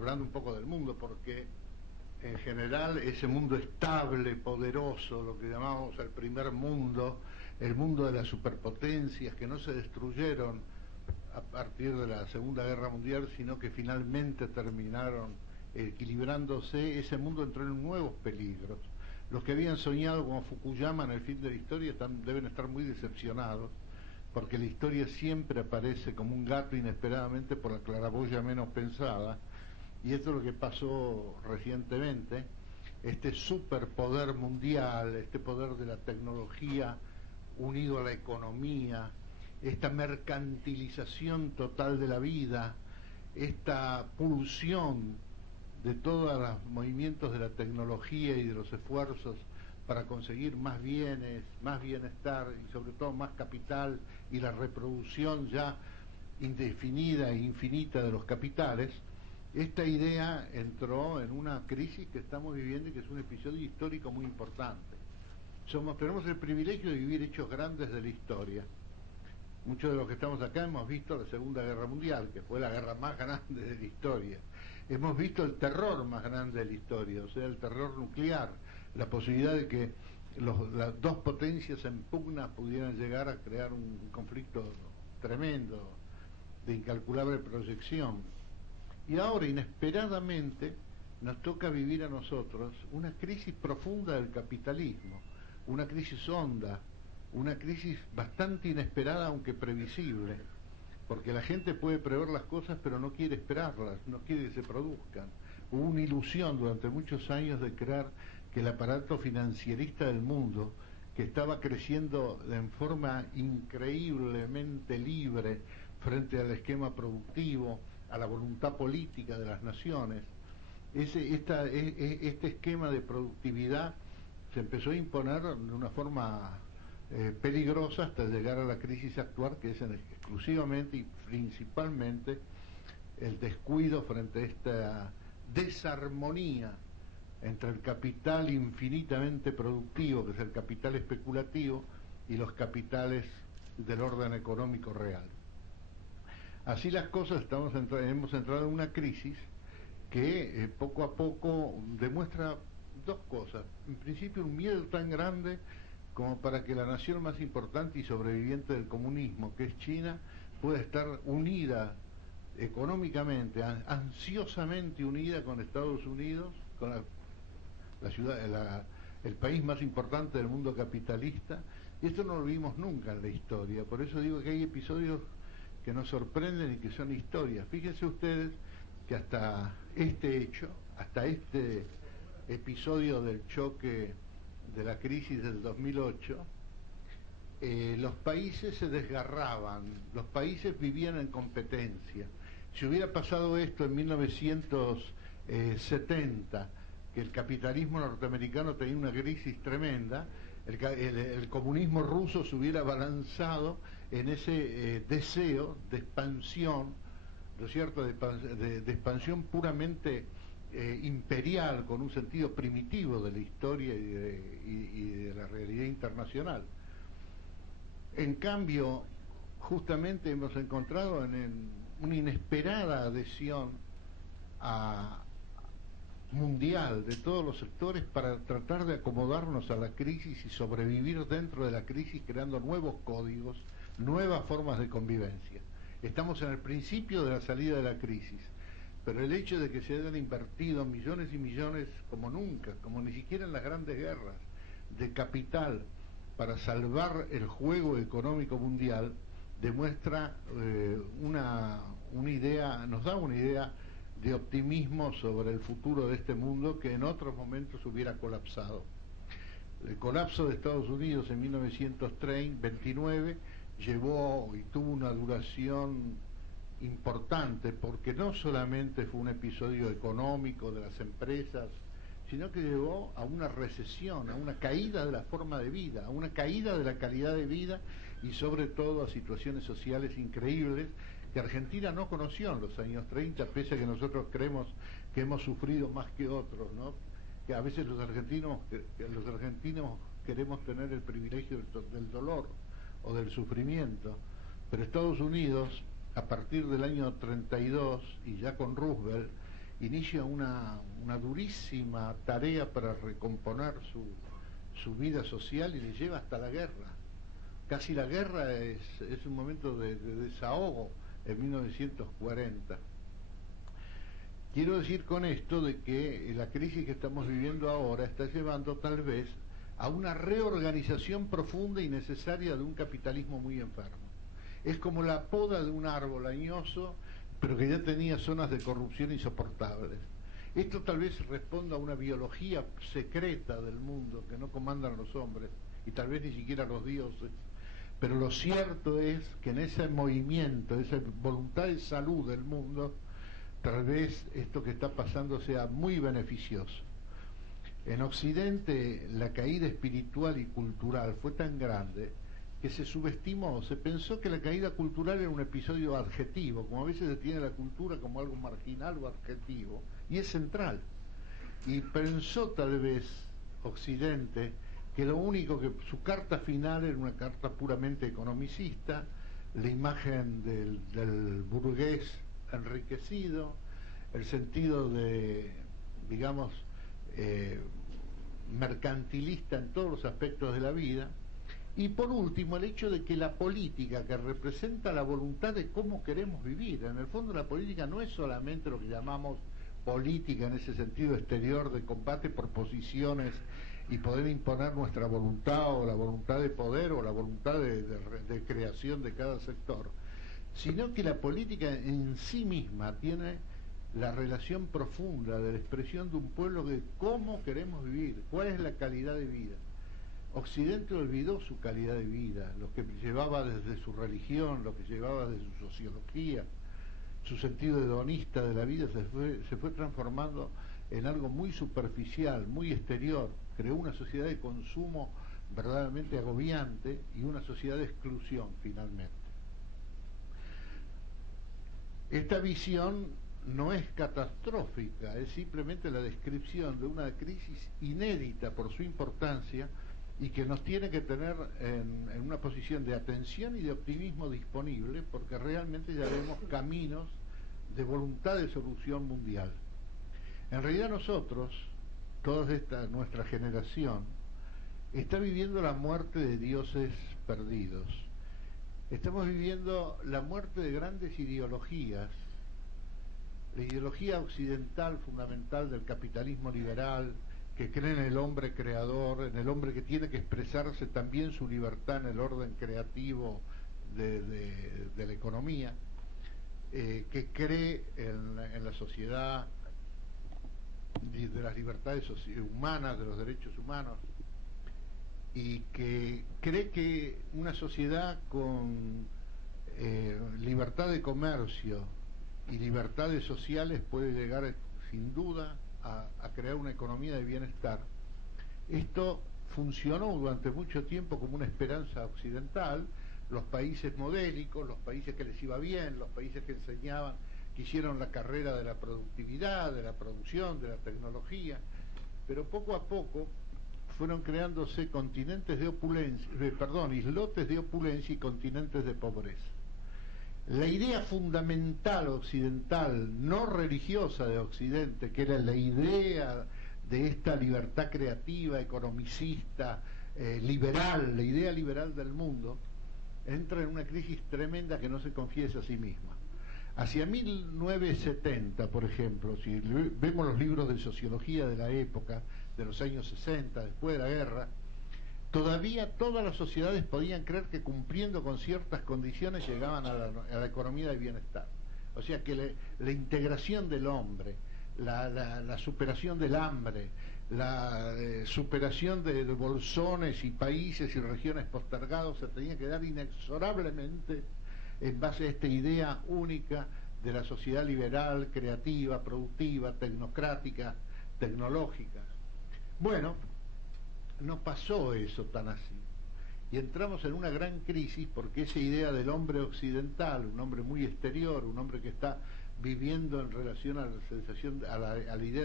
hablando un poco del mundo, porque en general ese mundo estable, poderoso, lo que llamamos el primer mundo, el mundo de las superpotencias que no se destruyeron a partir de la Segunda Guerra Mundial, sino que finalmente terminaron equilibrándose, ese mundo entró en nuevos peligros. Los que habían soñado como Fukuyama en el fin de la historia deben estar muy decepcionados, porque la historia siempre aparece como un gato inesperadamente por la claraboya menos pensada, y esto es lo que pasó recientemente. Este superpoder mundial, este poder de la tecnología unido a la economía, esta mercantilización total de la vida, esta pulsión de todos los movimientos de la tecnología y de los esfuerzos para conseguir más bienes, más bienestar y sobre todo más capital, y la reproducción ya indefinida e infinita de los capitales. Esta idea entró en una crisis que estamos viviendo y que es un episodio histórico muy importante. Tenemos el privilegio de vivir hechos grandes de la historia. Muchos de los que estamos acá hemos visto la Segunda Guerra Mundial, que fue la guerra más grande de la historia. Hemos visto el terror más grande de la historia, o sea, el terror nuclear, la posibilidad de que las dos potencias en pugna pudieran llegar a crear un conflicto tremendo, de incalculable proyección. Y ahora, inesperadamente, nos toca vivir a nosotros una crisis profunda del capitalismo, una crisis honda, una crisis bastante inesperada aunque previsible, porque la gente puede prever las cosas pero no quiere esperarlas, no quiere que se produzcan. Hubo una ilusión durante muchos años de creer que el aparato financierista del mundo, que estaba creciendo en forma increíblemente libre frente al esquema productivo, a la voluntad política de las naciones, este esquema de productividad se empezó a imponer de una forma peligrosa hasta llegar a la crisis actual, que es exclusivamente y principalmente el descuido frente a esta desarmonía entre el capital infinitamente productivo, que es el capital especulativo, y los capitales del orden económico real. Así las cosas, hemos entrado en una crisis que poco a poco demuestra dos cosas. En principio, un miedo tan grande como para que la nación más importante y sobreviviente del comunismo, que es China, pueda estar unida económicamente, ansiosamente unida con Estados Unidos, con el país más importante del mundo capitalista. Y esto no lo vimos nunca en la historia. Por eso digo que hay episodios que nos sorprenden y que son historias. Fíjense ustedes que hasta este hecho, hasta este episodio del choque de la crisis del 2008, los países se desgarraban, los países vivían en competencia. Si hubiera pasado esto en 1970, que el capitalismo norteamericano tenía una crisis tremenda, el comunismo ruso se hubiera abalanzado en ese deseo de expansión, ¿no es cierto?, de expansión puramente imperial, con un sentido primitivo de la historia y de la realidad internacional. En cambio, justamente hemos encontrado en una inesperada adhesión mundial de todos los sectores para tratar de acomodarnos a la crisis y sobrevivir dentro de la crisis, creando nuevos códigos, nuevas formas de convivencia. Estamos en el principio de la salida de la crisis, pero el hecho de que se hayan invertido millones y millones, como nunca, como ni siquiera en las grandes guerras, de capital para salvar el juego económico mundial, demuestra una idea, nos da una idea de optimismo sobre el futuro de este mundo que en otros momentos hubiera colapsado. El colapso de Estados Unidos en 1929 llevó y tuvo una duración importante, porque no solamente fue un episodio económico de las empresas, sino que llevó a una recesión, a una caída de la forma de vida, a una caída de la calidad de vida y sobre todo a situaciones sociales increíbles que Argentina no conoció en los años 30, pese a que nosotros creemos que hemos sufrido más que otros, ¿no? Que a veces los argentinos queremos tener el privilegio del dolor o del sufrimiento, pero Estados Unidos, a partir del año 32 y ya con Roosevelt, inicia una durísima tarea para recomponer su vida social y le lleva hasta la guerra. Casi la guerra es un momento de desahogo en 1940. Quiero decir con esto de que la crisis que estamos viviendo ahora está llevando tal vez a una reorganización profunda y necesaria de un capitalismo muy enfermo. Es como la poda de un árbol añoso, pero que ya tenía zonas de corrupción insoportables. Esto tal vez responda a una biología secreta del mundo que no comandan los hombres, y tal vez ni siquiera los dioses, pero lo cierto es que en ese movimiento, esa voluntad de salud del mundo, tal vez esto que está pasando sea muy beneficioso. En Occidente la caída espiritual y cultural fue tan grande que se subestimó, se pensó que la caída cultural era un episodio adjetivo, como a veces se tiene la cultura como algo marginal o adjetivo, y es central. Y pensó tal vez Occidente que lo único que su carta final era una carta puramente economicista, la imagen del burgués enriquecido, el sentido de, digamos, mercantilista en todos los aspectos de la vida, y por último el hecho de que la política, que representa la voluntad de cómo queremos vivir, en el fondo la política no es solamente lo que llamamos política en ese sentido exterior de combate por posiciones y poder imponer nuestra voluntad o la voluntad de poder o la voluntad de creación de cada sector, sino que la política en sí misma tiene la relación profunda de la expresión de un pueblo de cómo queremos vivir, cuál es la calidad de vida. Occidente olvidó su calidad de vida, lo que llevaba desde su religión, lo que llevaba desde su sociología, su sentido hedonista de la vida se fue transformando en algo muy superficial, muy exterior. Creó una sociedad de consumo verdaderamente agobiante y una sociedad de exclusión finalmente. Esta visión no es catastrófica, es simplemente la descripción de una crisis inédita por su importancia y que nos tiene que tener en una posición de atención y de optimismo disponible, porque realmente ya vemos caminos de voluntad de solución mundial. En realidad nosotros, nuestra generación, está viviendo la muerte de dioses perdidos. Estamos viviendo la muerte de grandes ideologías, la ideología occidental fundamental del capitalismo liberal, que cree en el hombre creador, en el hombre que tiene que expresarse también su libertad en el orden creativo de la economía, que cree en la sociedad de las libertades humanas, de los derechos humanos, y que cree que una sociedad con libertad de comercio y libertades sociales puede llegar sin duda a crear una economía de bienestar. Esto funcionó durante mucho tiempo como una esperanza occidental. Los países modélicos, los países que les iba bien, los países que enseñaban, que hicieron la carrera de la productividad, de la producción, de la tecnología, pero poco a poco fueron creándose continentes de opulencia, islotes de opulencia y continentes de pobreza. La idea fundamental occidental, no religiosa de Occidente, que era la idea de esta libertad creativa, economicista, liberal, la idea liberal del mundo, entra en una crisis tremenda que no se confiesa a sí misma. Hacia 1970, por ejemplo, si vemos los libros de sociología de la época, de los años 60, después de la guerra, todavía todas las sociedades podían creer que cumpliendo con ciertas condiciones llegaban a la economía de bienestar. O sea que la integración del hombre, la superación del hambre, la superación de bolsones y países y regiones postergados se tenía que dar inexorablemente en base a esta idea única de la sociedad liberal, creativa, productiva, tecnocrática, tecnológica. Bueno, no pasó eso tan así. Y entramos en una gran crisis porque esa idea del hombre occidental, un hombre muy exterior, un hombre que está viviendo en relación a la sensación, a la idea